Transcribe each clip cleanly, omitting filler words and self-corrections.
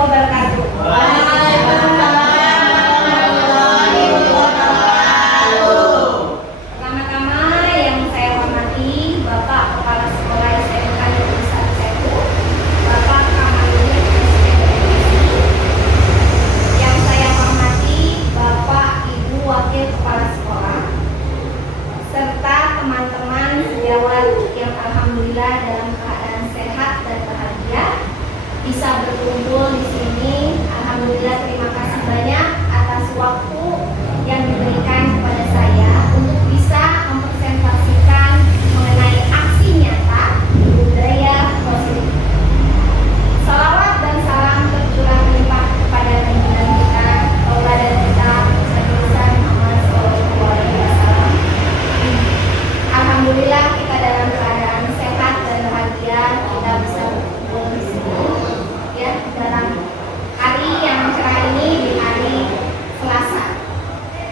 wabarakatuh. Pertama-tama yang saya hormati Bapak Kepala Sekolah SMK Negeri 1 Bapak Kamaludin SPDMSI. Yang saya hormati Bapak Ibu Wakil Kepala Sekolah serta teman-teman sejawat yang alhamdulillah dalam keadaan sehat dan bahagia bisa berkumpul di sini. Alhamdulillah, terima kasih banyak atas waktu yang diberikan kepada saya untuk bisa mempresentasikan mengenai aksi nyata budaya positif. Salawat dan salam tercurah limpah kepada junjungan kita, tauladan kita, Rasulullah Muhammad SAW. Alhamdulillah kita dalam keadaan sehat dan bahagia, kita bisa berkumpul di sini ya dalam hari yang cerah ini, di hari Selasa.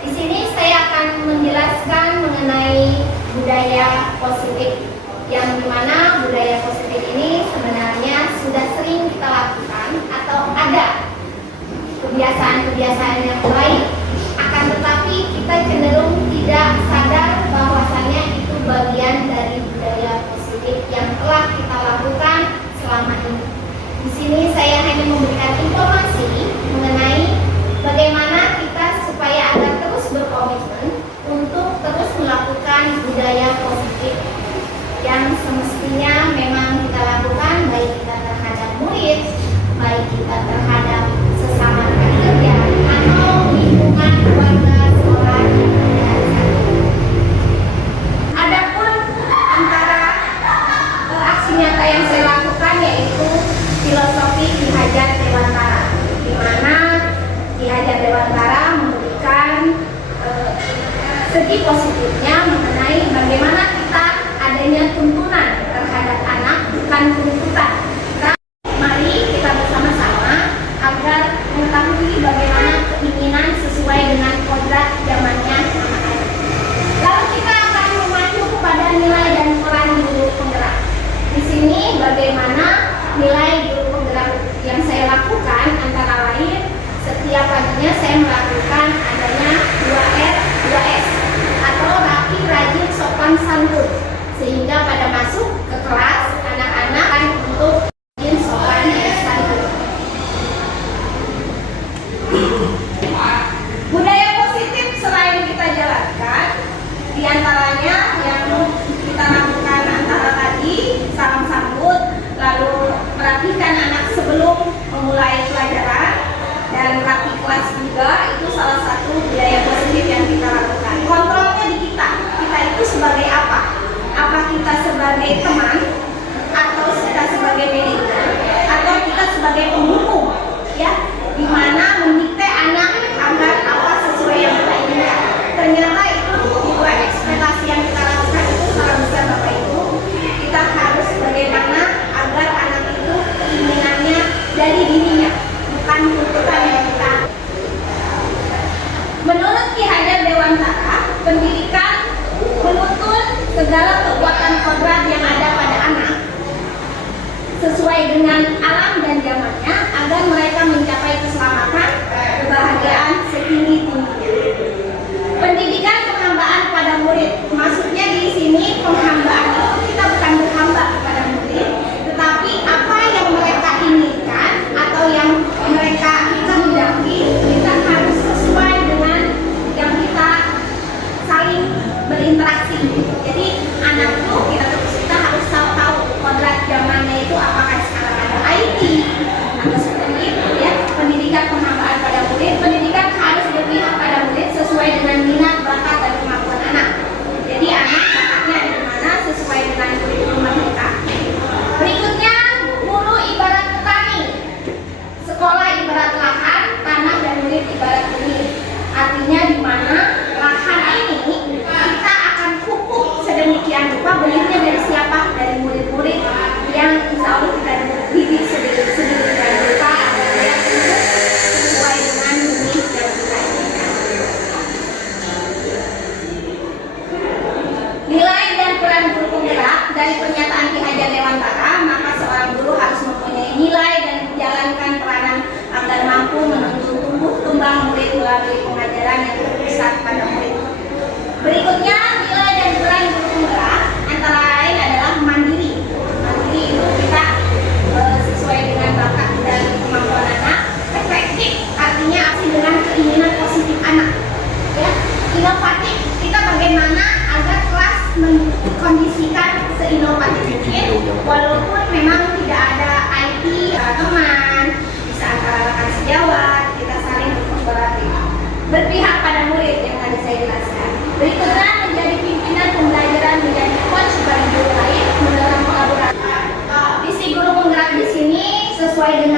Di sini saya akan menjelaskan mengenai budaya positif, yang dimana budaya positif ini sebenarnya sudah sering kita lakukan atau ada kebiasaan-kebiasaan yang baik, akan tetapi kita cenderung tidak sadar bahwasannya itu bagian dari budaya positif yang telah kita lakukan selama ini. Di sini saya hanya memberikan informasi mengenai bagaimana kita supaya agar terus berkomitmen untuk terus melakukan budaya positif yang semestinya memang kita lakukan, baik kita terhadap murid, baik kita terhadap sesama rekan kerja atau lingkungan keluarga sekolah yang ada di sana. Adapun antara aksi nyata yang saya lakukan yaitu filosofi Ki Hajar Dewantara, di mana Ki Hajar Dewantara memberikan segi positifnya mengenai bagaimana kita adanya tuntunan terhadap anak, bukan tuntutan. Mari kita bersama-sama agar mengetahui bagaimana keinginan sesuai dengan kodrat zamannya anak-anak. Lalu kita akan mengacu kepada nilai dan peran guru penggerak. Di sini bagaimana nilai guru penggerak yang saya lakukan, antara lain setiap paginya saya melakukan adanya 2R, 2S atau rapi, rajin, sopan, santun, sehingga pada masuk ke kelas anak-anak untuk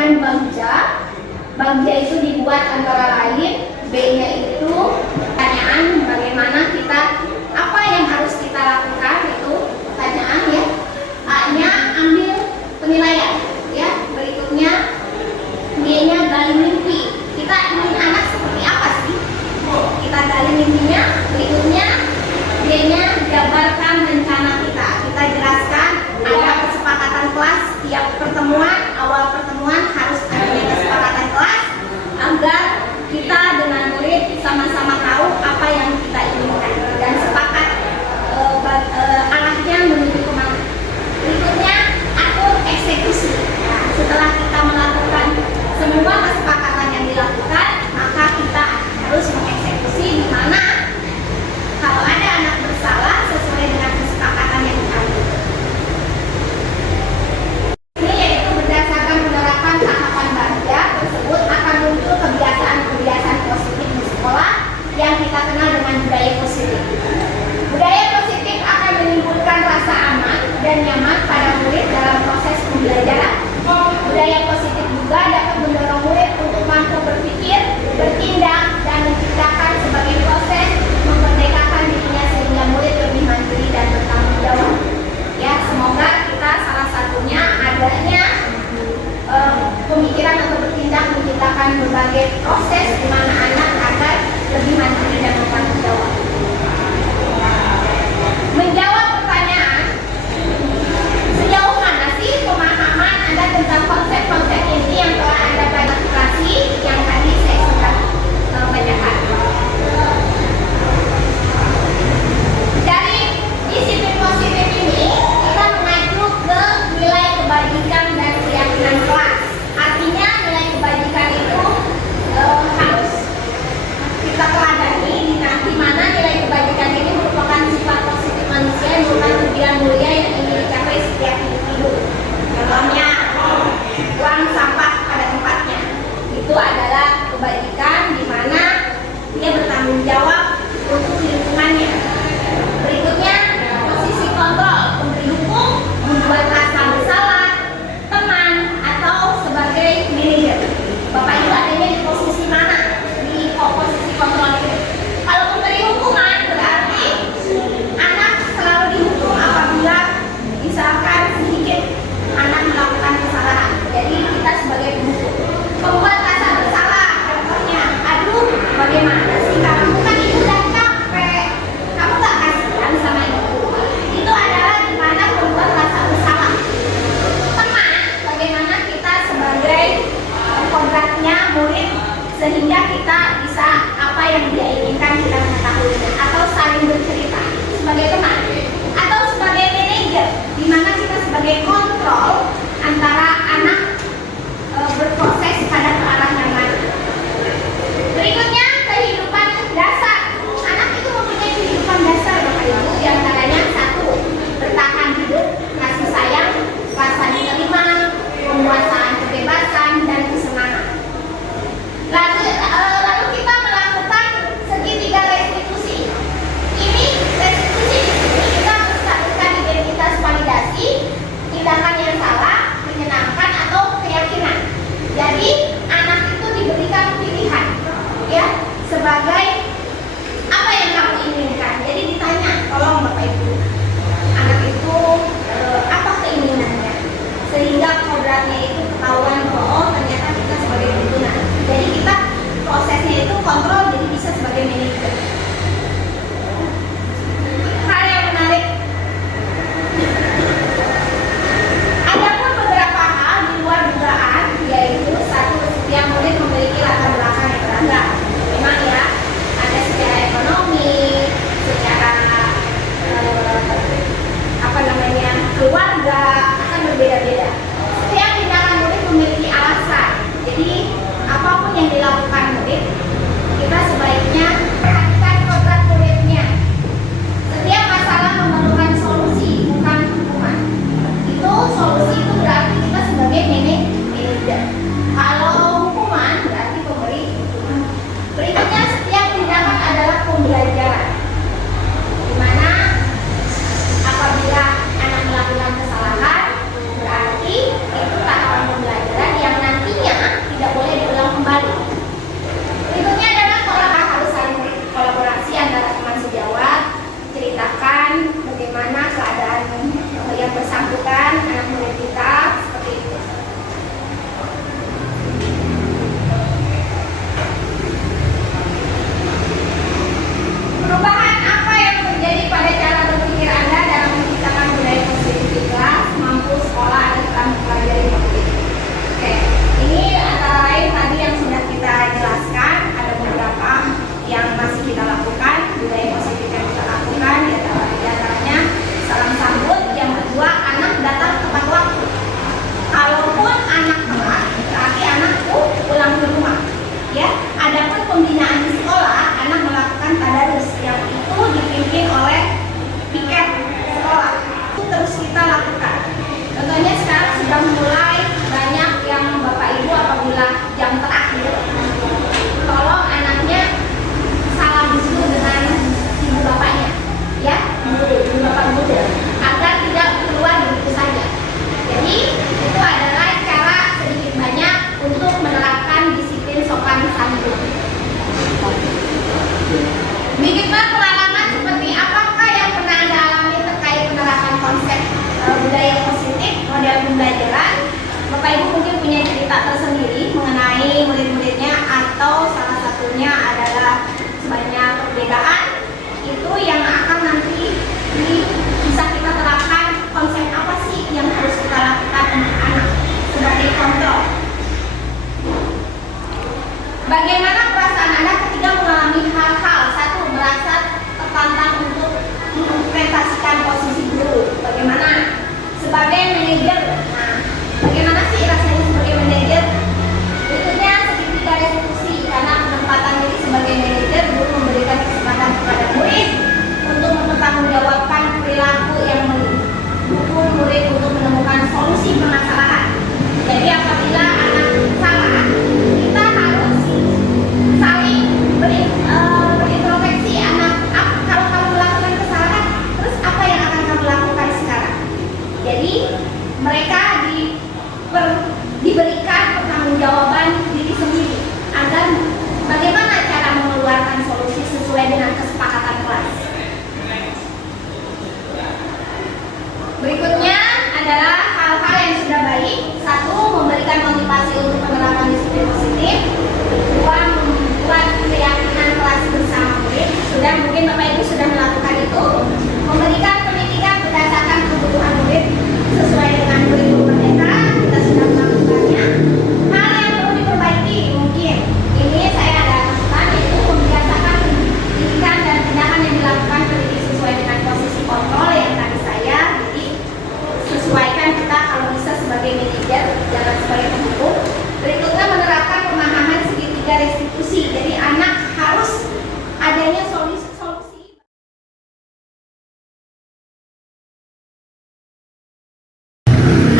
dengan bagja. Bagja itu dibuat antara lain, B-nya itu pertanyaan bagaimana kita, apa yang harus kita lakukan, itu pertanyaan ya. A-nya ambil penilaian ya. Berikutnya D-nya gali mimpi. Kita ingin anak seperti apa sih? Kita gali mimpinya. Berikutnya D-nya jabarkan rencana kita. Kita jelaskan ada kesepakatan kelas tiap pertemuan. Awal pertemuan harus ada kesepakatan kelas agar kita dengan murid sama-sama tahu apa yang kita inginkan dan sepakat arahnya menuju kemana. Berikutnya atur eksekusi. Nah, setelah kita melakukan semua kesepakatan yang dilakukan, maka kita harus mengeksekusi di mana kalau ada anak bersalah sesuai dengan kesepakatan yang diambil. Ini yaitu berdasarkan penerapan tahapan bagja tersebut akan muncul kebiasaan-kebiasaan positif di sekolah yang kita kenal dengan budaya positif. Budaya positif akan menimbulkan rasa aman dan nyaman pada murid dalam proses pembelajaran. Budaya positif juga dapat mendorong murid untuk mampu berpikir, bertindak, dan menciptakan sebagai proses memerdekakan dirinya sehingga murid lebih mandiri dan bertanggung jawab. Ya, semoga kita salah satunya adanya pemikiran untuk bertindak menciptakan berbagai proses di mana anak agar lebih mandiri dan bertanggung jawab. Menjawab pertanyaan, sejauh mana sih pemahaman Anda tentang konsep-konsep ini yang telah Anda klarifikasi yang tadi saya sudah bacakan. Dari disiplin positif ini kita mengacu ke nilai kebajikan dan keyakinan kelas. Artinya nilai kebajikan itu harus kita teladani di mana nilai kebajikan ini merupakan sifat positif manusia yang merupakan tujuan mulia yang ingin dicapai setiap individu. Contohnya buang sampah pada tempatnya. Itu adalah kebajikan di mana dia bertanggung jawab untuk lingkungannya. Berikutnya posisi kontrol, memberi hukum, membuat rasa bersalah, teman, atau sebagai manajer. Bapak Ibu adanya di posisi mana? Di posisi kontrol itu. Kalau memberi hukuman berarti anak selalu dihukum apabila misalkan sedikit anak melakukan kesalahan. Jadi kita sebagai penghukum. Membuat rasa bersalah, contohnya, aduh bagaimana sih kamu kan ibu udah capek, kamu gak kasihan sama ibu. Itu adalah dimana membuat rasa bersalah. Teman, bagaimana kita sebagai kodratnya murid sehingga kita bisa apa yang dia inginkan kita mengetahuinya, atau saling bercerita sebagai teman, atau sebagai manajer di mana kita sebagai kontrol antara anak berproses pada ke arah yang mana. Berikutnya kehidupan dasar. Anak itu mempunyai kehidupan dasar Bapak Ibu, di antaranya satu, bertahan hidup, kasih sayang, rasa diterima, penguasaan kebebasan dan kesenangan. Lalu kita melakukan segitiga restitusi. Ini restitusi di sini kita menstatuskan identitas validasi, tindakan yang salah, menyenangkan atau keyakinan. Jadi anak itu diberikan pilihan, ya, sebagai apa yang kamu inginkan. Jadi ditanya, tolong Bapak Ibu, anak itu apa keinginannya, sehingga kodratnya itu ketahuan bahwa ternyata kita sebagai pengguna. Jadi kita prosesnya itu kontrol, jadi bisa sebagai manajer. Hal yang menarik, adapun beberapa hal di luar dugaan, yaitu satu, setiap murid memiliki latar belakang yang beragam. Memang ya, ada secara ekonomi, secara keluarga akan berbeda-beda. Setiap tindakan murid memiliki alasan. Jadi apapun yang dilakukan murid, kita sebaiknya perhatikan kodrat muridnya. Setiap masalah memerlukan solusi, bukan hukuman. Solusi itu berarti kita sebagai manajer. Kalau hukuman berarti pemberi. Berikutnya, setiap tindakan adalah pembelajaran, di mana apabila anak melakukan kesalahan berarti itu tahapan pembelajaran yang nanti adalah jam terakhir, tolong anaknya salam dulu dengan ibu bapaknya, ya, ibu bapak muda, agar tidak keluar begitu saja. Jadi itu adalah cara sedikit banyak untuk menerapkan disiplin sopan santun. Bagaimana pengalaman seperti apakah yang pernah Anda alami terkait penerapan konsep budaya positif model pembelajaran? Bapak Ibu mungkin punya cerita tersendiri mengenai murid-muridnya, atau salah satunya adalah sebanyak perbedaan itu yang akan nanti bisa kita terapkan. Konsep apa sih yang harus kita lakukan untuk anak sebagai kontrol? Bagaimana perasaan Anda ketika mengalami hal-hal? Satu, merasa tertantang untuk menginterpretasikan posisi guru. Bagaimana? Sebagai manajer, nah, bagaimana sih rasanya sebagai manajer? Berikutnya, segitiga restitusi, karena penempatan diri sebagai manajer, guru memberikan kesempatan kepada murid untuk mempertanggungjawabkan perilaku yang mendukung murid untuk menemukan solusi permasalahan. Jadi apabila anak salah, kita harus saling berintrospeksi. Anak, kalau kamu melakukan kesalahan, terus apa yang akan kamu lakukan sekarang? Jadi mereka diberikan pertanggungjawaban diri sendiri, agar bagaimana cara mengeluarkan solusi sesuai dengan kesepakatan kelas. Berikutnya adalah hal-hal yang sudah baik. Satu, memberikan motivasi untuk penerapan disiplin positif. Dua, membuat keyakinan kelas bersama murid. Sudah, mungkin Bapak Ibu sudah melakukan itu. Memberikan pendidikan berdasarkan kebutuhan murid sesuai dengan kurikulum merdeka. Kita sudah melakukannya. Hal yang perlu diperbaiki mungkin ini saya ada masukan, yaitu membiasakan pendidikan dan tindakan yang dilakukan pendidik sesuai dengan posisi kontrol yang tadi saya. Jadi sesuaikan kita kalau bisa sebagai manajer, jangan sebagai penghukum. Berikutnya, menerapkan pemahaman segitiga restitusi. Jadi anak harus adanya solusi.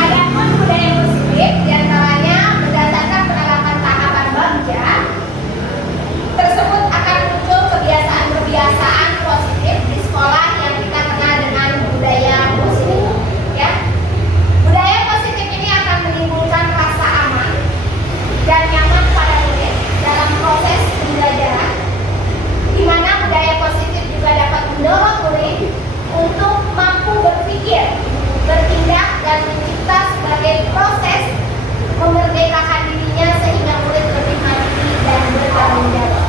Adapun budaya positif diantaranya berdasarkan penerapan tahapan bagja tersebut akan muncul kebiasaan-kebiasaan positif di sekolah yang kita kenal dengan budaya positif. Ya, budaya positif ini akan menimbulkan rasa aman dan nyaman pada murid dalam proses pembelajaran, di mana budaya positif juga dapat mendorong murid untuk mampu berpikir, bertindak, dan mencipta sebagai proses memerdekakan dirinya sehingga murid lebih mandiri dan bertanggung jawab.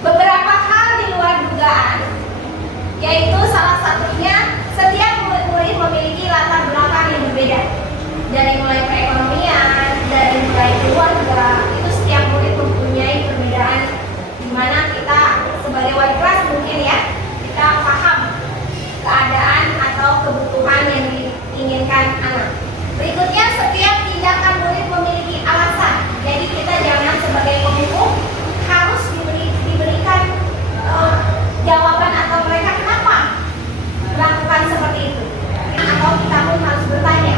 Beberapa hal di luar dugaan, yaitu salah satunya setiap murid-murid memiliki latar belakang yang berbeda, dari mulai perekonomian, dari mulai keluarga. Itu setiap murid mempunyai perbedaan, di mana kita sebagai wali kelas mungkin ya, kita paham keadaan atau kebutuhan yang diinginkan anak. Berikutnya, setiap tindakan murid memiliki alasan. Jadi kita jangan sebagai penghukum harus diberikan jawaban atau mereka kenapa melakukan seperti itu, atau kita pun harus bertanya,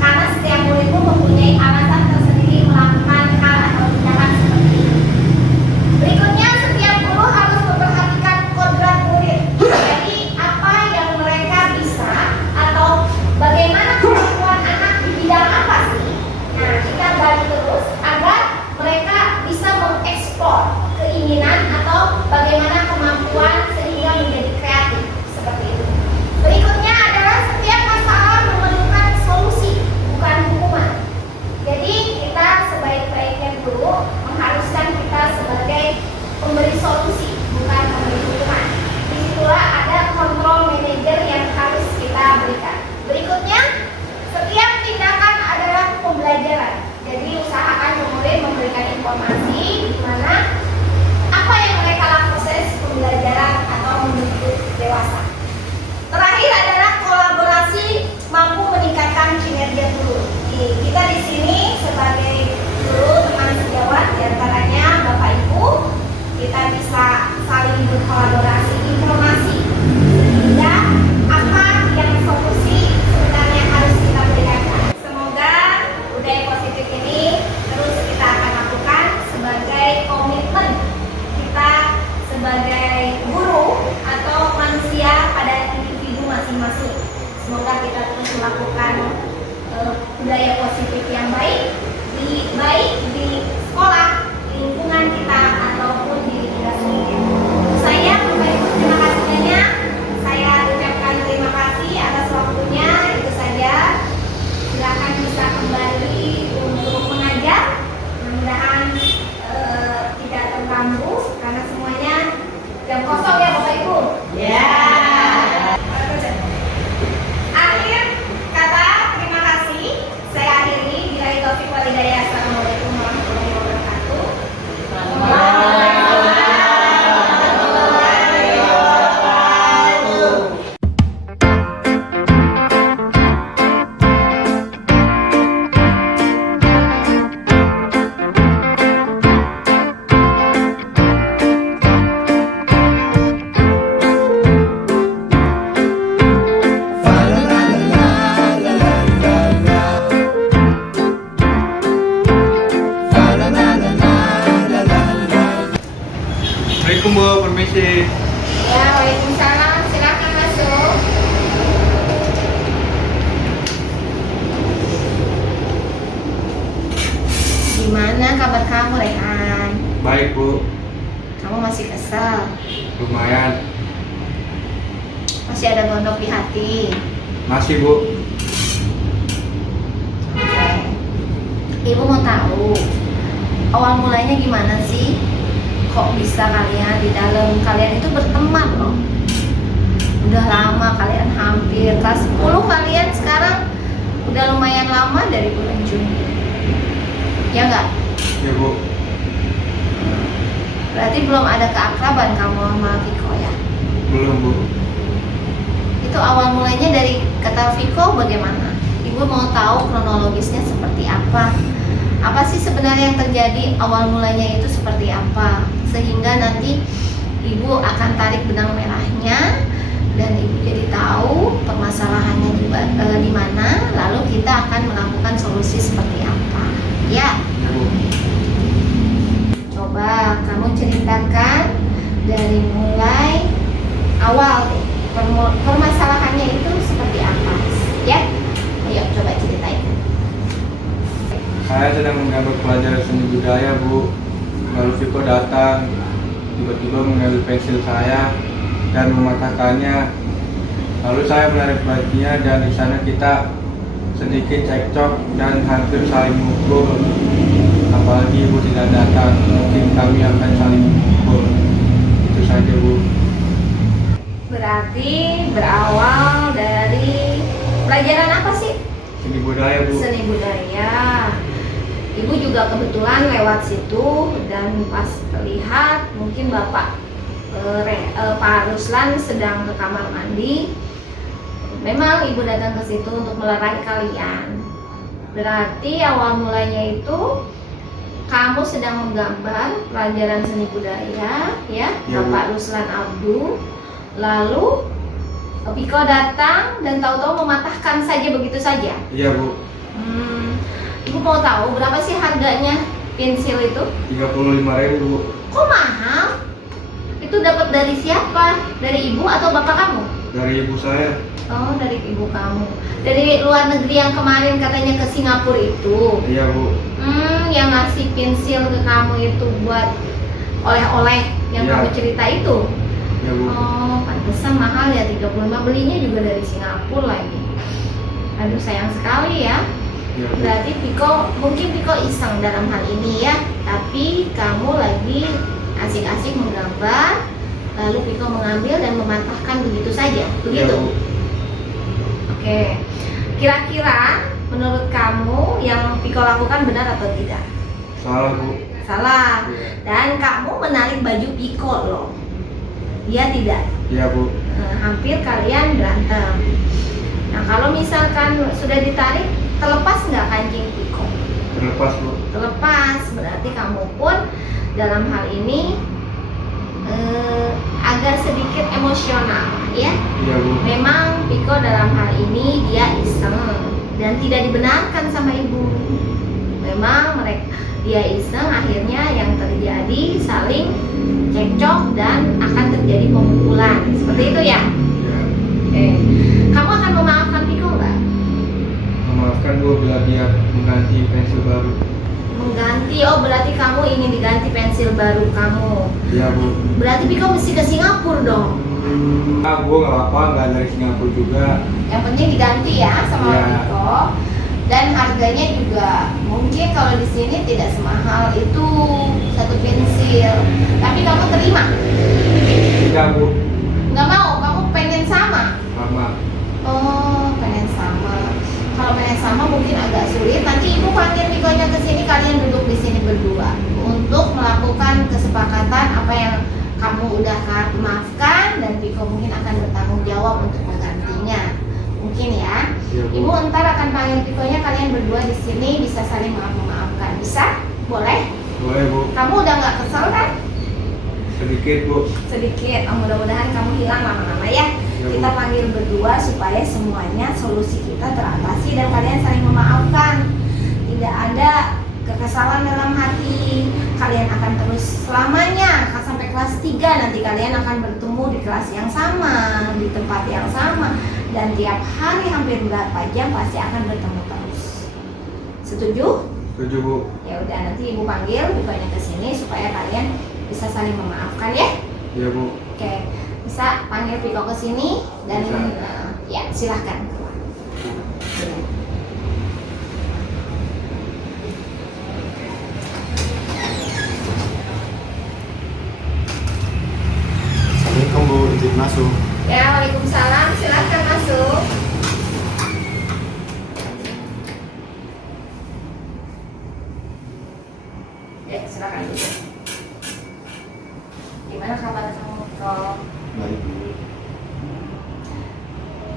karena setiap murid pun mempunyai alasan tersendiri melakukan hal atau tindakan seperti itu. Berikutnya, setiap guru harus memperhatikan kodrat murid. Jadi apa yang mereka bisa atau bagaimana kemampuan anak di bidang apa sih? Nah, kita gali terus agar mereka bisa mengeksplor keinginan atau bagaimana kemampuan sehingga menjadi kreatif seperti itu. Berikutnya adalah setiap masalah memerlukan solusi, bukan hukuman. Jadi kita sebaik-baiknya guru mengharuskan kita sebagai pemberi solusi, bukan pemberi hukuman. Disitulah ada kontrol manajer yang harus kita berikan. Berikutnya, setiap tindakan adalah pembelajaran. Jadi usahakan murid memberikan informasi di mana apa yang mereka lakukan proses pembelajaran atau menuju dewasa. Terakhir adalah kolaborasi mampu meningkatkan kinerja guru. Kita di sini sebagai guru, teman sejawat, diantaranya Bapak Ibu, kita bisa saling berkolaborasi informasi sehingga apa masing-masing. Semoga kita terus melakukan budaya positif yang baik di sekolah, di lingkungan kita ataupun di industri. Saya memberikan terima kasih banyak. Saya ucapkan terima kasih atas waktunya. Itu saja. Silakan bisa kembali untuk mengajar. Mudah-mudahan tidak terganggu karena semuanya jam kosong ya Bapak Ibu. Ya. Akhir kata terima kasih. Saya akhiri. Billahi taufiq wal hidayah. Assalamualaikum warahmatullahi wabarakatuh. Assalamualaikum Bu, permisi. Ya, waalaikumsalam. Silakan masuk. Gimana kabar kamu, Rehan? Baik Bu, Kamu masih kesel? lumayan. Masih ada gondok di hati? Masih Bu. Oke. Ibu mau tahu awal mulanya gimana sih? Kok bisa kalian di dalam kalian itu berteman loh? Udah lama kalian, hampir kelas 10 kalian sekarang udah lumayan lama dari bulan Juni. Ya enggak? Ya Bu. Berarti belum ada keakraban kamu sama Viko ya? Belum Bu. Itu awal mulanya dari kata Viko bagaimana? Ibu mau tahu kronologisnya seperti apa? Apa sih sebenarnya yang terjadi, awal mulanya itu seperti apa, sehingga nanti ibu akan tarik benang merahnya dan ibu jadi tahu permasalahannya di mana, lalu kita akan melakukan solusi seperti apa. Ya, Ya Bu. coba kamu ceritakan dari mulai awal deh, permasalahannya itu seperti apa, ya? Ayo coba ceritain. Saya sedang mengambil pelajaran seni budaya Bu. Lalu Viko datang, tiba-tiba mengambil pensil saya dan mematahkannya. Lalu saya menarik bajunya dan di sana kita sedikit cekcok dan hampir saling mukul. Apalagi Ibu tidak datang, mungkin kami akan saling mukul. Itu saja Bu. Berarti berawal dari pelajaran apa sih? Seni budaya Bu. Seni budaya. Ibu juga kebetulan lewat situ dan pas lihat mungkin Bapak Pak Ruslan sedang ke kamar mandi. Memang Ibu datang ke situ untuk melerai kalian. Berarti awal mulanya itu kamu sedang menggambar pelajaran seni budaya, ya, Ya, Bu. Bapak Ruslan Abdu. Lalu Viko datang dan tahu-tahu mematahkan saja begitu saja. Iya Bu. Ibu mau tahu berapa sih harganya pensil itu? 35.000 Bu. Kok mahal? Itu dapat dari siapa? Dari ibu atau bapak kamu? Dari ibu saya. Oh, dari ibu kamu. Dari luar negeri yang kemarin katanya ke Singapura itu. Iya Bu. Yang ngasih pensil ke kamu itu buat oleh-oleh yang Iya. kamu cerita itu. Iya Bu. Oh, pantesan mahal ya, 35, belinya juga dari Singapura lagi. Aduh, sayang sekali ya. Iya Bu. Berarti mungkin Viko iseng dalam hal ini ya, tapi kamu lagi asik-asik menggambar, lalu Viko mengambil dan mematahkan begitu saja, Iya begitu? Bu. Oke, kira-kira menurut kamu yang Viko lakukan benar atau tidak? Salah Bu. Salah. Iya. Dan kamu menarik baju Viko loh. Iya tidak? Iya Bu. Hampir kalian berantem. Nah, kalau misalkan sudah ditarik, terlepas nggak kancing Viko? Terlepas Bu. Terlepas, berarti kamu pun dalam hal ini agak sedikit emosional, ya. Iya Bu. Memang Viko dalam hal ini dia iseng dan tidak dibenarkan sama ibu. Memang dia iseng, akhirnya yang terjadi saling cekcok dan akan terjadi pemukulan. Seperti itu ya. Iya. Oke. Bu bila dia mengganti pensil baru. Mengganti, oh berarti kamu ingin diganti pensil baru kamu. Iya Bu. Berarti Piko mesti ke Singapura dong. Ah, Bu nggak apa-apa, nggak dari Singapura juga. Yang penting diganti ya sama Iya. Piko. Dan harganya juga mungkin kalau di sini tidak semahal itu satu pensil. Tapi kamu terima? Tidak Bu, Nggak mau? Kamu pengen sama? sama. Oh, pengen sama. Kalau pengen sama mungkin agak sulit. Nanti ibu panggil Pikonya ke sini, kalian duduk di sini berdua untuk melakukan kesepakatan apa yang kamu udah maafkan, dan Piko mungkin akan bertanggung jawab untuk menggantinya. Mungkin ya. Iya Bu. Ibu ntar akan panggil Pikonya, kalian berdua di sini bisa saling memaafkan. Bisa? Boleh? Boleh Bu. Kamu udah nggak kesel kan? Sedikit Bu. Sedikit. Oh, mudah-mudahan kamu hilang lama-lama ya. Iya, Kita Bu. panggil berdua supaya semuanya solusi kita teratasi dan kalian saling memaafkan. Tidak ada kekesalan dalam hati. Kalian akan terus selamanya sampai kelas 3 nanti kalian akan bertemu di kelas yang sama, di tempat yang sama, dan tiap hari hampir berapa jam pasti akan bertemu terus. Setuju? Setuju Bu. Ya udah, nanti ibu panggil bukannya ke sini supaya kalian bisa saling memaafkan ya. Iya Bu. Oke, bisa panggil Piko ke sini dan Bisa. ya silahkan. Assalamualaikum Bu, izin masuk. Ya, waalaikumsalam, silahkan masuk. Ya, silahkan duduk. Gimana kabar kamu, Piko? Baik Bu.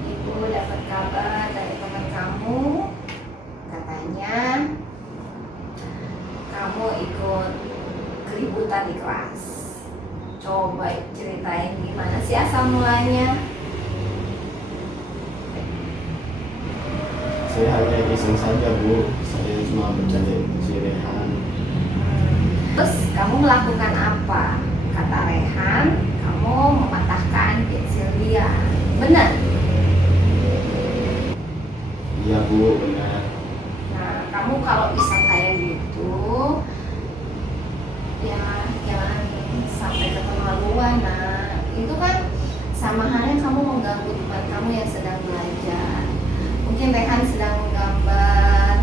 Ibu dapat kabar dari teman kamu, katanya kamu ikut keributan di kelas. Coba ceritain gimana sih asal mulanya. Saya hanya iseng saja Bu, saya cuma bercanda si Rehan. Terus kamu melakukan apa? Kata Rehan, kamu mematahkan pensil dia. Benar? Iya Bu, benar. Nah, kamu kalau bisa kayak gitu, ya jangan sampai keterlaluan. Nah, itu kan sama halnya kamu mengganggu teman kamu yang sedang belajar. Mungkin Rehan sedang menggambar,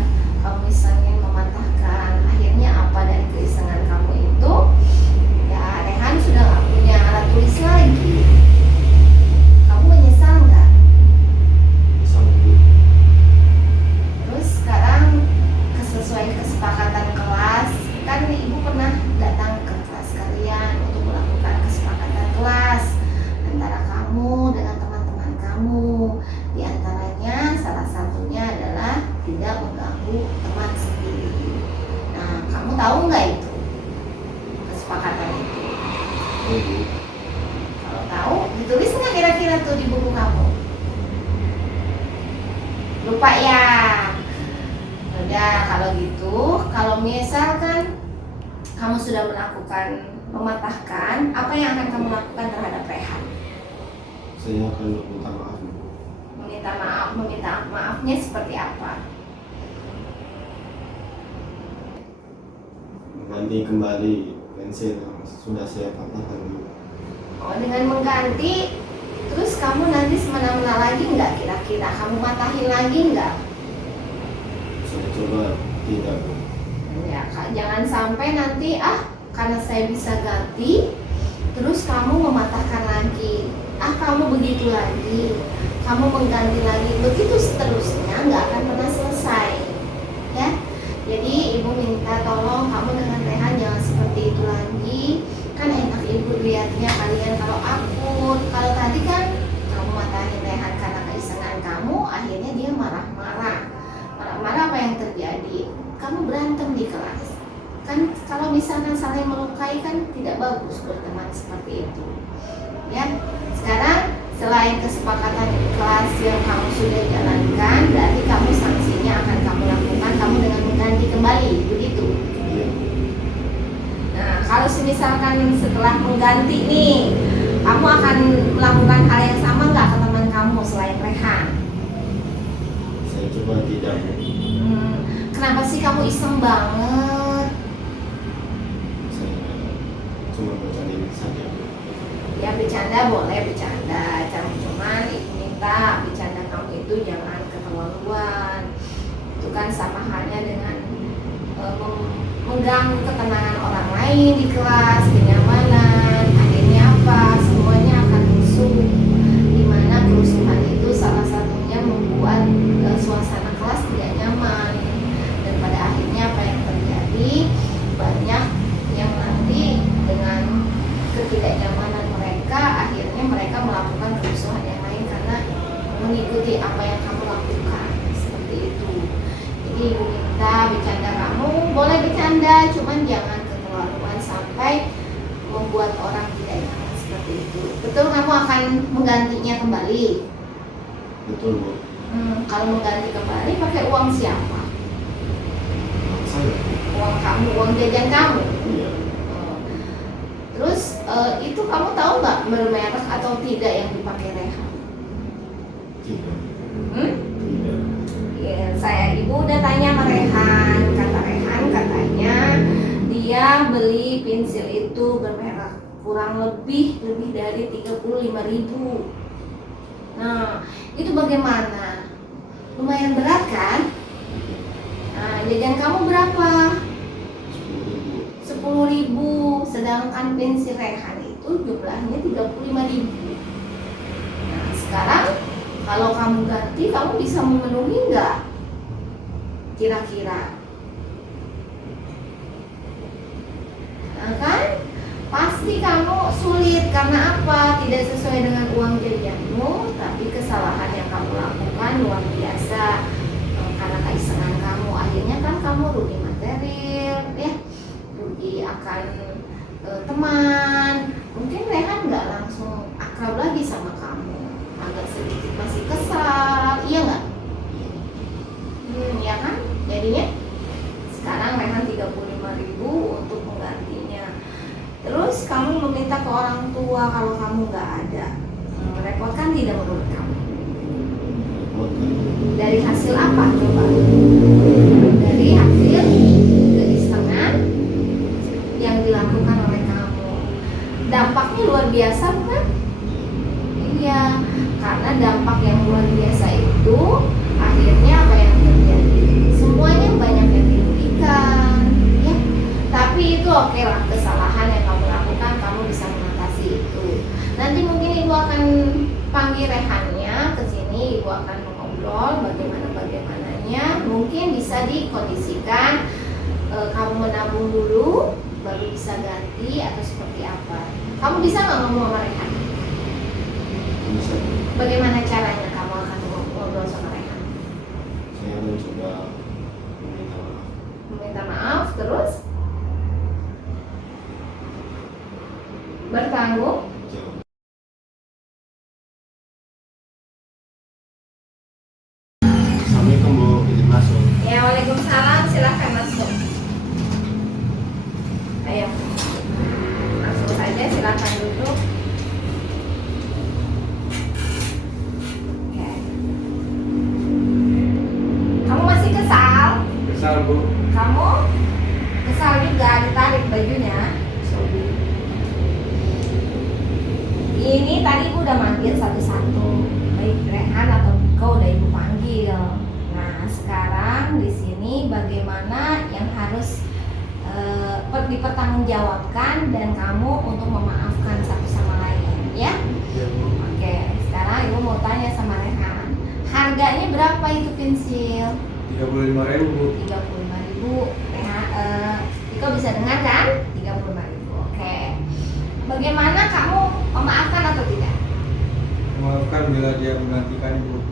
kamu isengin mematahkan. Akhirnya apa dari keisengan kamu itu? Ya, Rehan sudah nggak punya alat tulis lagi. Kamu menyesal nggak? Iseng Bu. Terus sekarang sesuai kesepakatan kelas, kan ibu pernah datang ke kelas kalian untuk melakukan kesepakatan kelas antara kamu dengan teman-teman kamu. Di antaranya salah satunya adalah tidak mengganggu teman sendiri. Nah, kamu tahu nggak itu kesepakatan itu? Oh Bu. Kalau tahu, ditulis nggak kira-kira tuh di buku kamu? Lupa ya? Udah, kalau gitu, kalau misalkan kamu sudah melakukan mematahkan, apa yang akan kamu lakukan terhadap Rehan? Saya akan meminta maaf Bu. Meminta maafnya seperti apa? Mengganti kembali pensil yang sudah saya patahkan Bu. Oh, dengan mengganti, terus kamu nanti semena-mena lagi nggak kira-kira? Kamu matahin lagi nggak? Saya coba tidak Bu. Ya, Kak, jangan sampai nanti karena saya bisa ganti, terus kamu mematahkan lagi. Kamu begitu lagi, kamu mengganti lagi, begitu seterusnya nggak akan pernah selesai, ya. Jadi ibu minta tolong kamu dengan Rehan jangan seperti itu lagi. Kan enak ibu lihatnya kalian kalau akur. Kalau tadi kan kamu matahin Rehan karena keisengan kamu, akhirnya dia marah-marah. Marah-marah, apa yang terjadi? Kamu berantem di kelas. Kan kalau misalkan saling melukai kan tidak bagus berteman seperti itu. Ya, sekarang selain kesepakatan kelas yang kamu sudah jalankan, berarti kamu sanksinya akan kamu lakukan kamu dengan mengganti kembali, begitu. Iya Bu. Nah, kalau misalkan setelah mengganti nih, kamu akan melakukan hal yang sama nggak ke teman kamu selain Rehan? Saya Saya coba tidak, Bu. Kenapa sih kamu iseng banget? Saya cuma bercanda saja, Bu. Ya bercanda boleh bercanda, cuman ibu minta bercanda kamu itu jangan keterlaluan. Itu kan sama halnya dengan mengganggu ketenangan orang lain di kelas, kenyamanan. Akhirnya apa? Semuanya akan rusuh. Dimana kerusuhan itu salah satunya membuat suasana kelas tidak nyaman. Dan pada akhirnya apa yang terjadi? Banyak yang nanti dengan ketidaknyamanan mereka, akhirnya mereka melakukan kerusuhan yang lain karena mengikuti apa yang kamu lakukan. Seperti itu. Jadi ibu minta bercanda kamu boleh bercanda, cuman jangan keterlaluan sampai membuat orang tidak nyaman seperti itu. Betul, kamu akan menggantinya kembali? Betul, Bu. Kalau mengganti kembali pakai uang siapa? Saya. Uang kamu, uang jajan kamu. Iya. Terus itu kamu tahu nggak bermerek atau tidak yang dipakai Rehan? Tidak. Hmm? Tidak. Ya, ibu udah tanya sama Rehan. Kata Rehan katanya dia beli pensil itu bermerek kurang lebih dari 35.000. Nah, itu bagaimana? Lumayan berat kan? Nah, jajan kamu berapa? 10.000, sedangkan pensil Rehan itu jumlahnya 35.000. Nah, sekarang kalau kamu ganti, kamu bisa memenuhi nggak? Kira-kira? Nah, kan? Pasti kamu sulit karena apa? Tidak sesuai dengan uang jajanmu, tapi kesalahan yang kamu lakukan luar biasa. Karena keisengan kamu, akhirnya kan kamu rugi material, ya, rugi akan teman. Mungkin Rehan nggak langsung akrab lagi sama kamu, agak sedikit masih kesal, iya nggak? Ya kan? Jadinya sekarang Rehan 35.000 untuk menggantinya. Terus kamu meminta ke orang tua kalau kamu nggak ada. Merepotkan tidak menurut kamu? Dari hasil apa coba? Dari hasil keisengan yang dilakukan oleh kamu. Dampaknya luar biasa bukan? Iya, karena dampak yang luar biasa itu akhirnya apa yang terjadi? Semuanya banyak yang dirugikan, ya. Tapi itu oke lah, kesalahan yang kamu lakukan, kamu bisa mengatasi itu. Nanti mungkin ibu akan panggil Rehannya ke sini, ibu akan mengobrol bagaimananya. Mungkin bisa dikondisikan kamu menabung dulu, baru bisa ganti atau seperti apa. Kamu bisa nggak ngomong sama Rehan? Bisa. Bagaimana caranya kamu akan ngobrol sama Rehan? Saya mencoba meminta maaf. Meminta maaf, terus bertanggung. Jawab. Assalamualaikum, Bu. Izin masuk. Ya, waalaikumsalam, silahkan masuk. Ayo, masuk saja, silahkan duduk. Oke. Kamu masih kesal? Kesal, Bu. Kamu kesal juga ditarik bajunya? Ini tadi ibu udah manggil satu-satu, baik Rehan atau kau udah ibu panggil. Nah, sekarang di sini bagaimana yang harus dipertanggungjawabkan dan kamu untuk memaafkan satu sama lain, ya? Iya, Bu. Oke, sekarang ibu mau tanya sama Rehan, harganya berapa itu pensil? 35.000, Bu. 35.000. Rehan, Iko bisa dengar kan? 35.000. Oke. Bagaimana kamu memaafkan atau tidak? Maafkan bila dia menggantikan, Bu.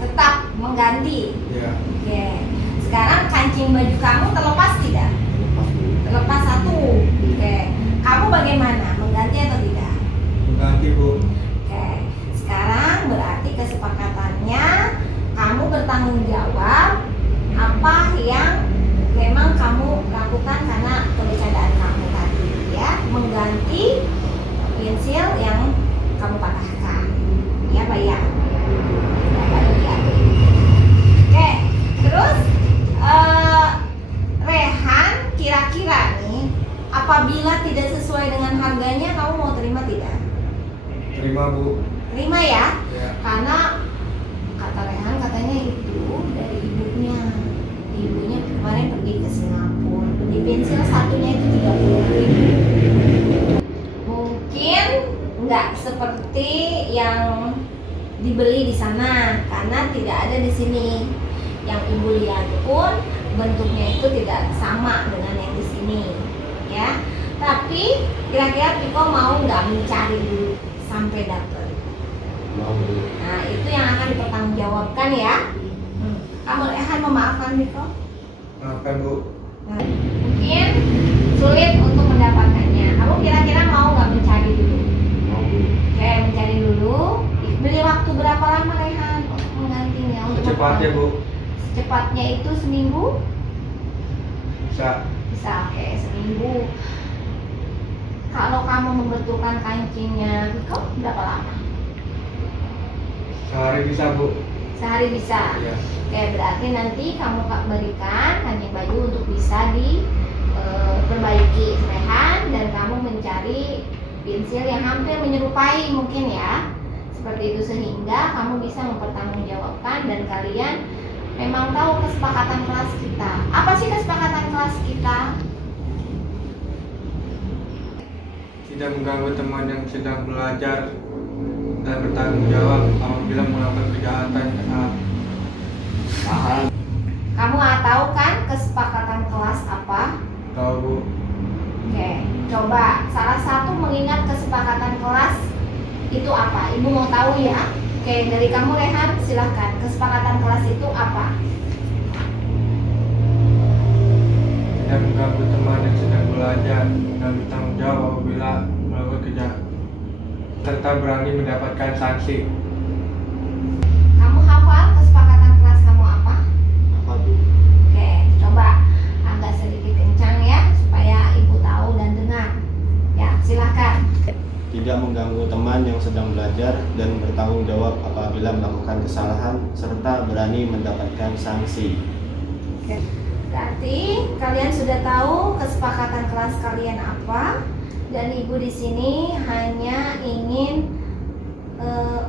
Tetap mengganti. Ya. Oke. Sekarang kancing baju kamu terlepas tidak? Lepas, Bu. Terlepas satu. Oke. Kamu bagaimana? Mengganti atau tidak? Mengganti, Bu. Oke. Sekarang berarti kesepakatannya kamu bertanggung jawab apa yang memang kamu lakukan karena kebercandaan kamu tadi, ya, mengganti pensil yang kamu patahkan, ya Pak ya. Ya, Pak, ya. Oke, dibeli di sana karena tidak ada di sini. Yang ibu lihat pun bentuknya itu tidak sama dengan yang di sini, ya. Tapi kira-kira Piko mau nggak mencari dulu sampai dapat? Mau Bu. Nah, itu yang akan dipertanggungjawabkan ya. Kamu Rehan memaafkan Piko? Maafkan Bu. Nah, mungkin sulit untuk mendapatkannya. Kamu kira-kira mau nggak mencari dulu? Mau Bu. Oke, mencari dulu. Beli waktu berapa lama Rehan untuk menggantinya? Untuk Secepatnya Bu. Secepatnya itu seminggu? Bisa. Bisa, oke, seminggu. Kalau kamu membutuhkan kancingnya, Piko berapa lama? Sehari bisa Bu. Sehari bisa. Iya. Oke, berarti nanti kamu berikan kancing baju untuk bisa diperbaiki Rehan, dan kamu mencari pensil yang hampir menyerupai mungkin ya. Seperti itu sehingga kamu bisa mempertanggungjawabkan dan kalian memang tahu kesepakatan kelas kita. Apa sih kesepakatan kelas kita? Tidak mengganggu teman yang sedang belajar dan bertanggung jawab apabila melakukan kejahatan yang salah. Paham. Kamu tahu kan kesepakatan kelas apa? Tahu Bu. Oke, coba salah satu mengingat kesepakatan kelas itu apa? Ibu mau tahu ya? Oke, dari kamu Rehan silahkan. Kesepakatan kelas itu apa? Tidak mengganggu teman yang sedang belajar dan bertanggung jawab apabila melakukan kejahatan serta berani mendapatkan sanksi. Kamu hafal kesepakatan kelas kamu apa? Apa Bu? Oke, coba agak sedikit kencang ya supaya ibu tahu dan dengar. Ya, silahkan. Tidak mengganggu teman yang sedang belajar dan bertanggung jawab apabila melakukan kesalahan serta berani mendapatkan sanksi. Oke. Berarti kalian sudah tahu kesepakatan kelas kalian apa, dan ibu di sini hanya ingin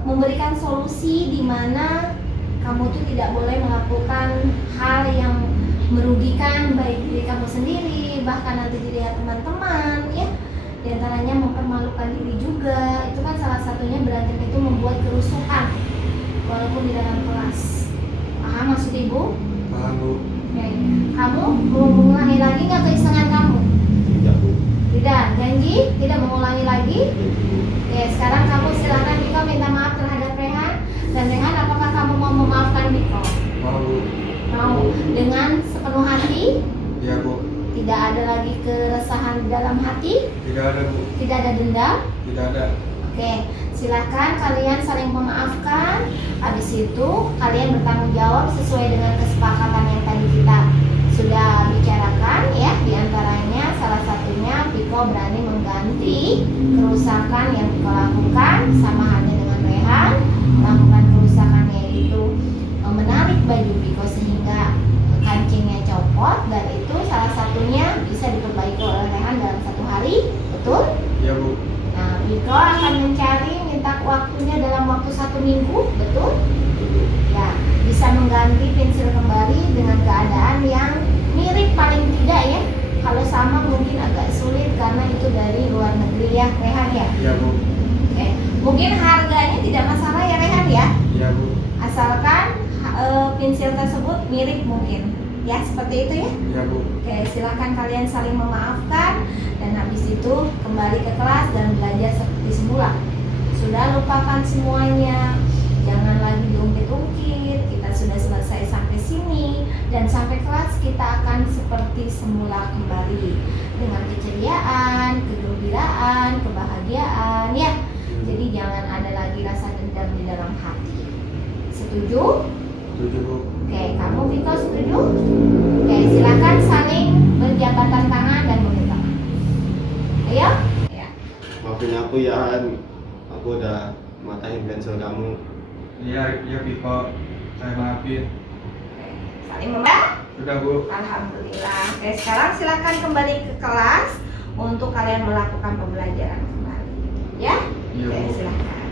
memberikan solusi di mana kamu tuh tidak boleh melakukan hal yang merugikan baik diri kamu sendiri, bahkan nanti dilihat teman-teman ya. Di antaranya mempermalukan diri juga. Itu kan salah satunya berantem itu membuat kerusuhan walaupun di dalam kelas. Paham maksud ibu? Paham Bu. Oke. Kamu mau mengulangi lagi nggak keisengan kamu? Tidak Bu. Tidak, janji tidak mengulangi lagi. Jadi Bu. Oke, sekarang kamu silakan Biko minta maaf terhadap Rehan. Dan Rehan, apakah kamu mau memaafkan Biko? Mau Bu. Mau. Dengan sepenuh hati, Iya Bu. tidak ada lagi keresahan di dalam hati, Tidak ada Bu. tidak ada dendam. Tidak ada. Oke, silakan kalian saling memaafkan. Habis itu kalian bertanggung jawab sesuai dengan kesepakatan yang tadi kita sudah bicarakan ya. Di antaranya salah satunya Piko berani mengganti kerusakan yang Piko lakukan, sama halnya dengan Rehan melakukan kerusakan, yaitu menarik baju Piko sehingga kancingnya copot, dan itu salah satunya bisa diperbaiki oleh Rehan dalam 1 hari, betul? Iya Bu. Nah, Piko akan mencari minta waktunya dalam waktu 1 minggu, betul? Ya, bisa mengganti pensil kembali dengan keadaan yang mirip paling tidak ya. Kalau sama mungkin agak sulit karena itu dari luar negeri ya, Rehan ya. Iya Bu. Oke, mungkin harganya tidak masalah ya Rehan ya. Iya Bu. Asalkan pensil tersebut mirip mungkin. Ya, seperti itu ya. Iya Bu. Oke, silakan kalian saling memaafkan dan habis itu kembali ke kelas dan belajar seperti semula. Sudah lupakan semuanya, jangan lagi diungkit-ungkit. Kita sudah selesai sampai sini dan sampai kelas kita akan seperti semula kembali dengan keceriaan, kegembiraan, kebahagiaan ya. Jadi jangan ada lagi rasa dendam di dalam hati. Setuju? Setuju Bu. Oke, kamu Viko setuju? Oke, silakan saling berjabatan tangan dan meminta maaf. Ayo? Ya. Maafin aku ya Han. Aku udah matahin pensil kamu. Iya, iya Piko. Saya maafin. Oke, saling membantu. Sudah Bu. Alhamdulillah. Oke, sekarang silakan kembali ke kelas untuk kalian melakukan pembelajaran kembali. Ya? Iya Oke, Bu. silakan.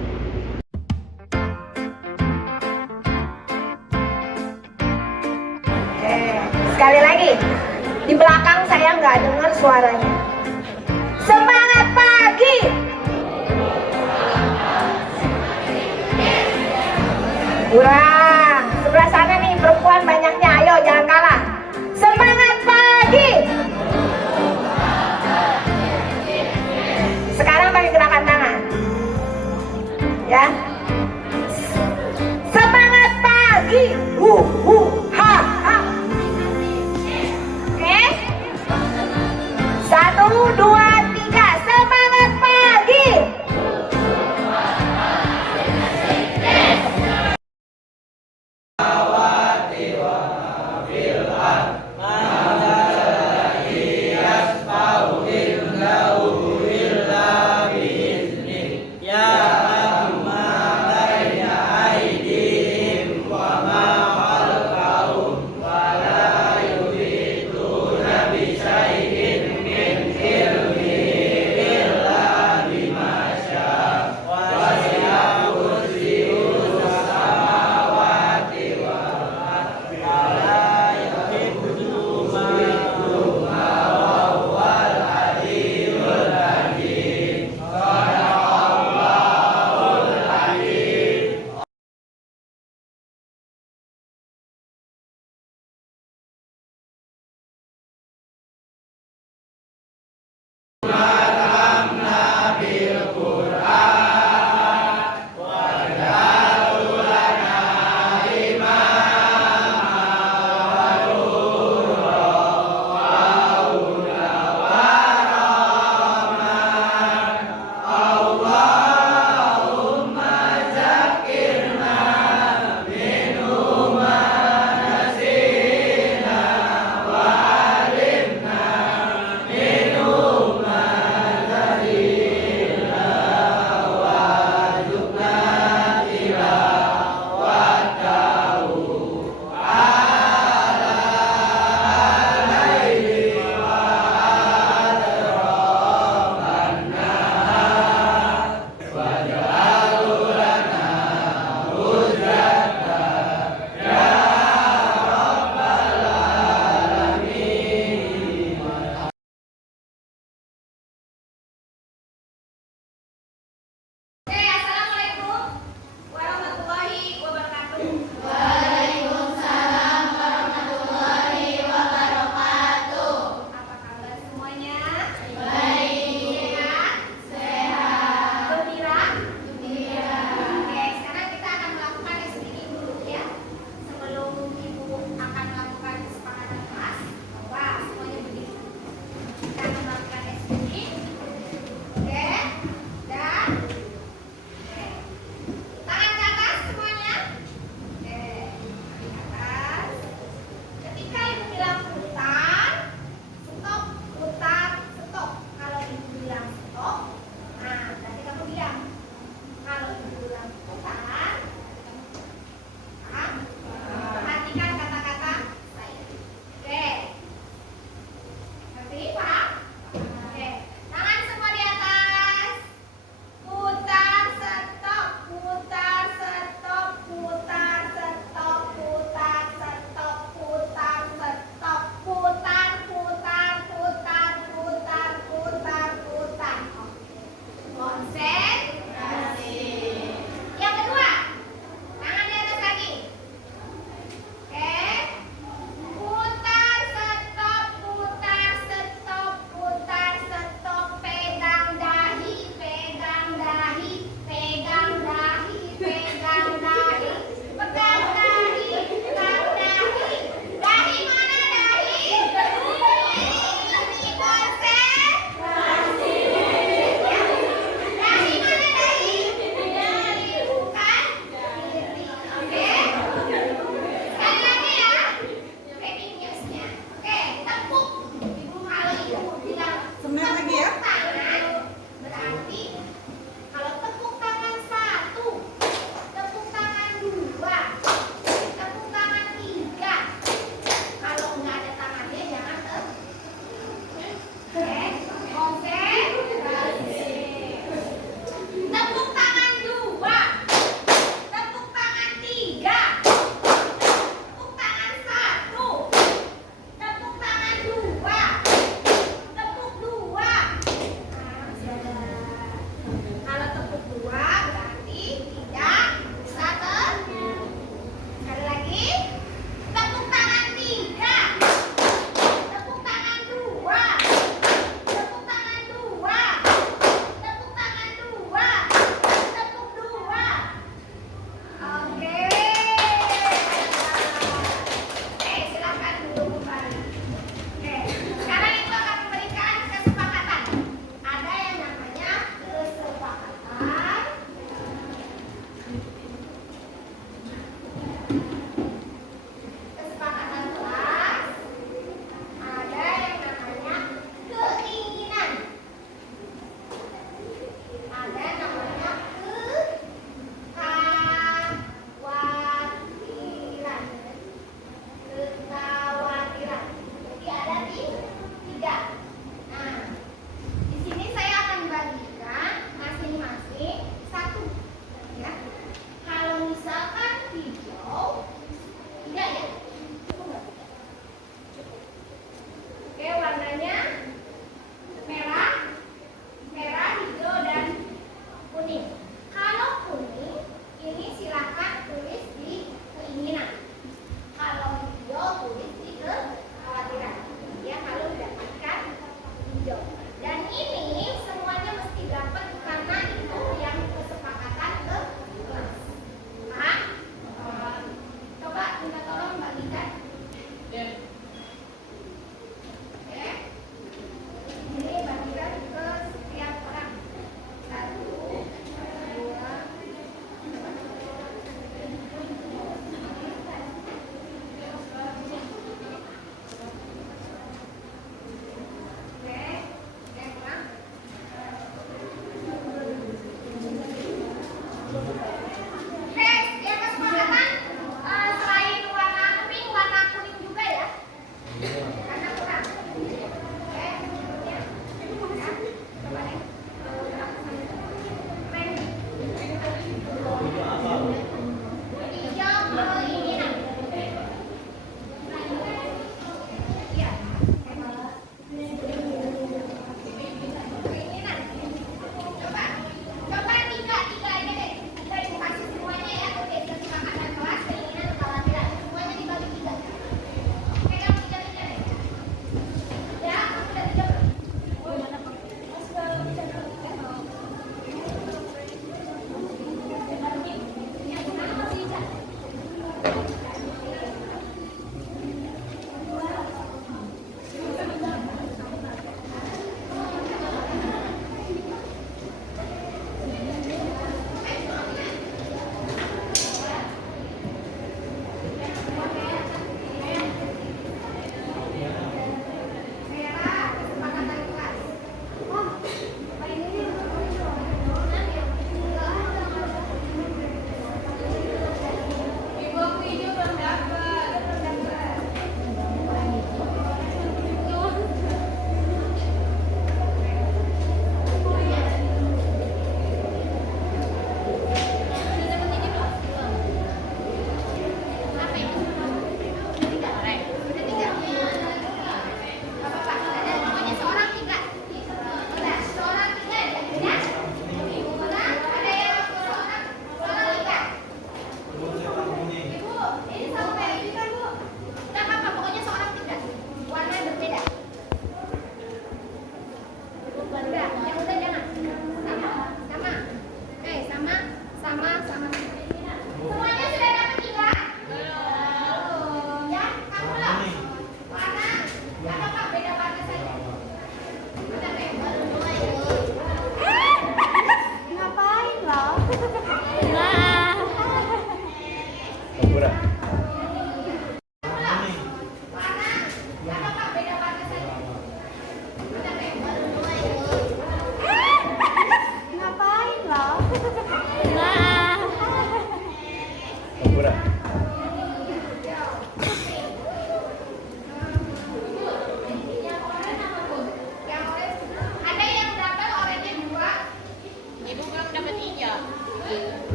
Oke, sekali lagi. Di belakang saya nggak dengar suaranya. Semangat pagi. Kurang. Sebelah sana nih perempuan banyaknya. Ayo jangan kalah. Semangat pagi. Sekarang pakai gerakan tangan. Ya. Semangat pagi. Ha ha. Oke. 1, 2, 3. Semangat pagi.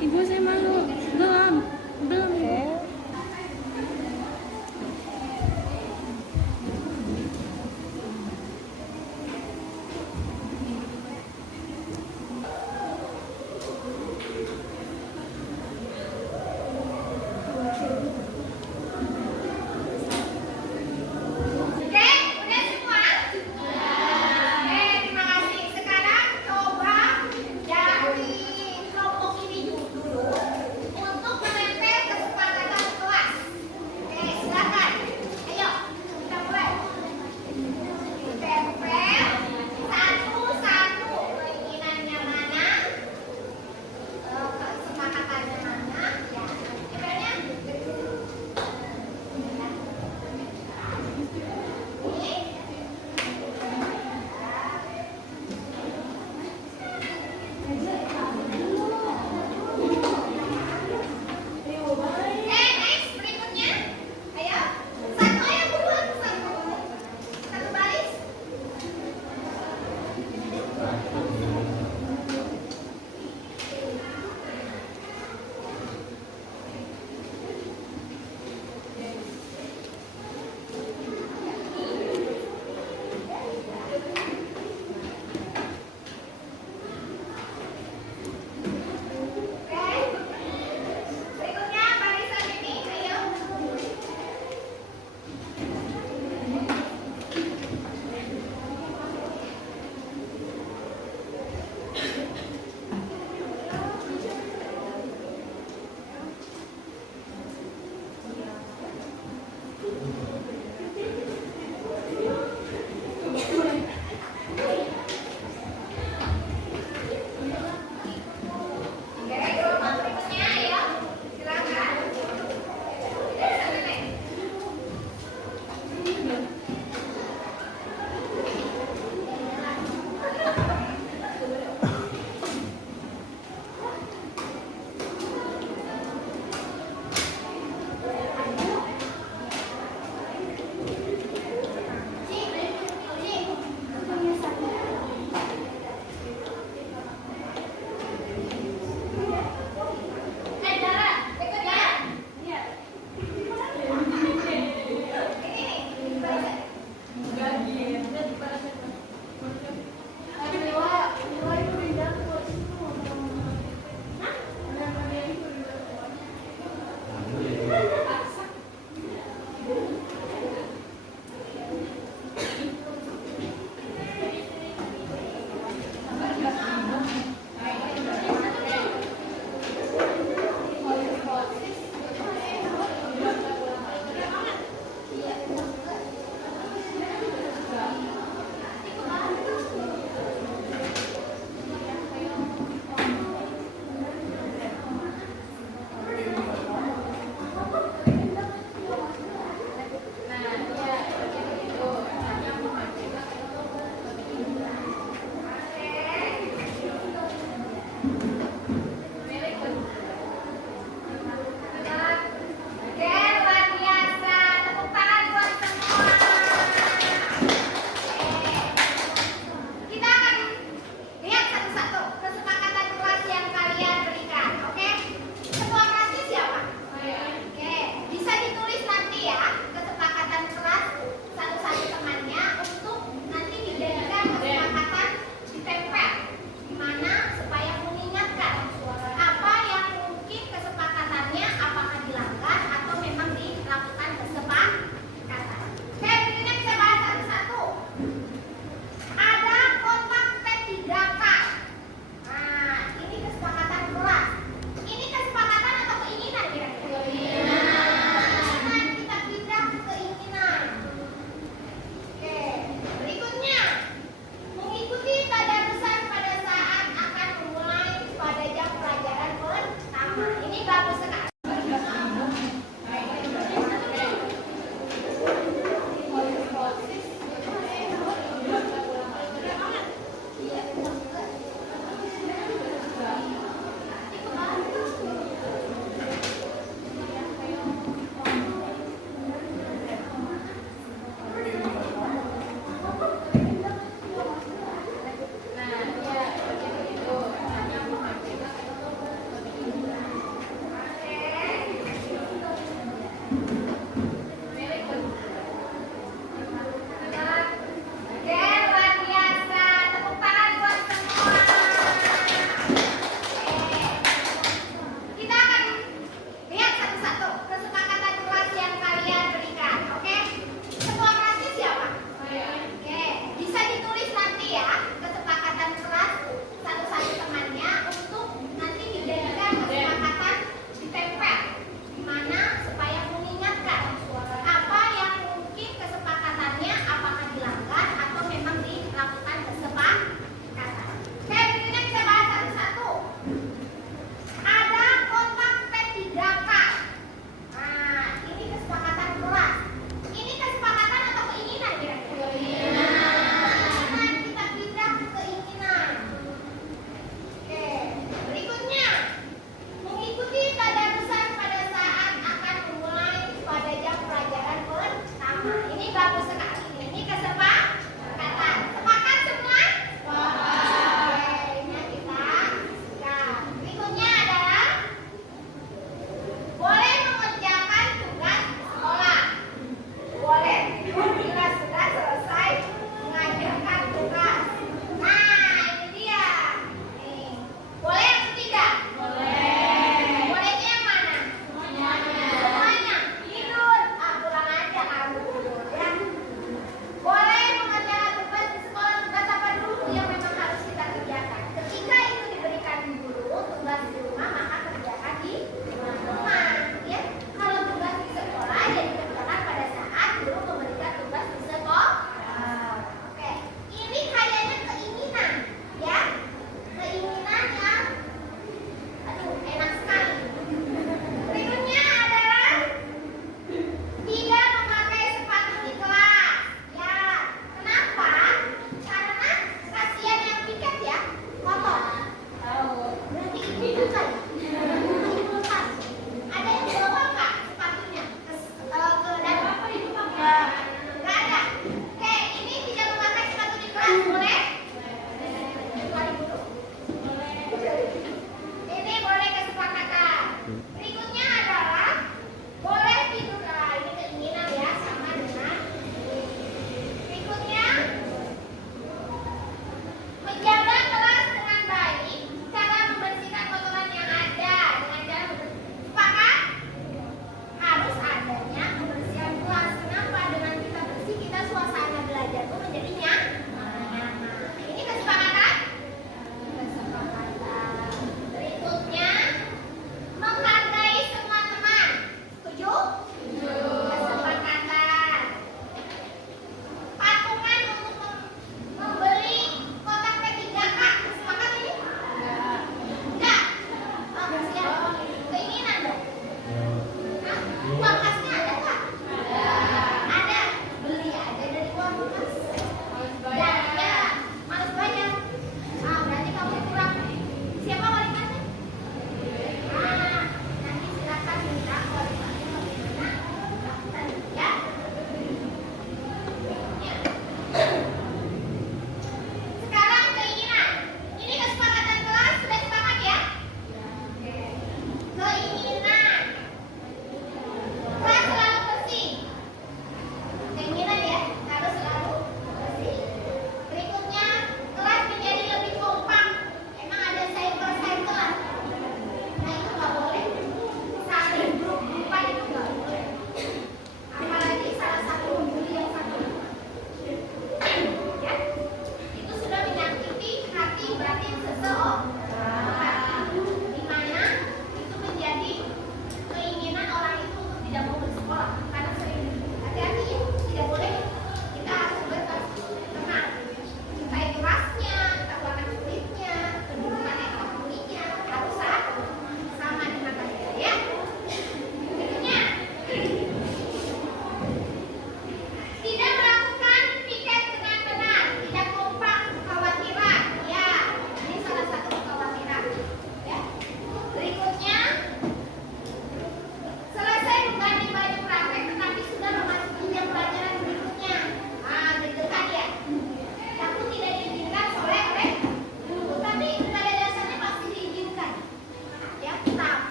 Ibu saya